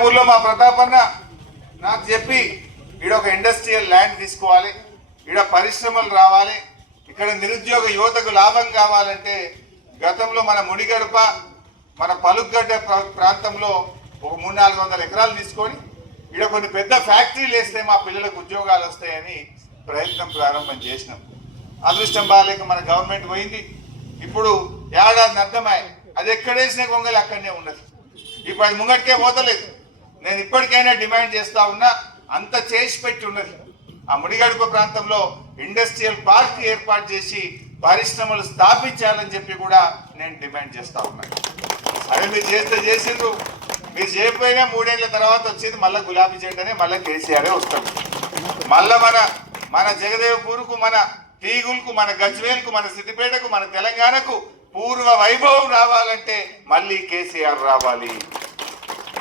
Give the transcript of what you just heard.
జగదేవ్పూర్లో మా ప్రతాపన్న నాకు చెప్పి ఈడ ఒక ఇండస్ట్రియల్ ల్యాండ్ తీసుకోవాలి, ఈడ పరిశ్రమలు రావాలి, ఇక్కడ నిరుద్యోగ యువతకు లాభం కావాలంటే గతంలో మన ముడిగడప మన పలుగడ్డ ప్రాంతంలో ఒక 300-400 ఎకరాలు తీసుకొని ఈడ కొన్ని పెద్ద ఫ్యాక్టరీలు వేస్తే మా పిల్లలకు ఉద్యోగాలు వస్తాయని ప్రయత్నం ప్రారంభం చేసినాం. అదృష్టం బాగాలేక మన గవర్నమెంట్ పోయింది. ఇప్పుడు ఏడాది అర్థమై అది ఎక్కడేసిన గొంగలి అక్కడనే ఉన్నది. ఇప్పుడు అది ముంగటికే పోతలేదు. నేను ఇప్పటికైనా డిమాండ్ చేస్తా ఉన్నా, అంత చేసి పెట్టి ఉన్నది. ఆ ముడిగడప ప్రాంతంలో ఇండస్ట్రియల్ పార్క్ ఏర్పాటు చేసి పరిశ్రమలు స్థాపించాలని చెప్పి కూడా నేను డిమాండ్ చేస్తా ఉన్నాను. అదే మీరు చేసిండ్రు, మీరు చేయకపోయినా 3 ఏళ్ల తర్వాత వచ్చేది మళ్ళీ గులాబీ జెండానే, మళ్ళీ కేసీఆరే వస్తాడు. మళ్ళా మన జగదేవ్పూర్కు, మన తీగులకు, మన గజ్వేల్కు, మన సిద్దిపేటకు, మన తెలంగాణకు పూర్వ వైభవం రావాలంటే మళ్ళీ కేసీఆర్ రావాలి.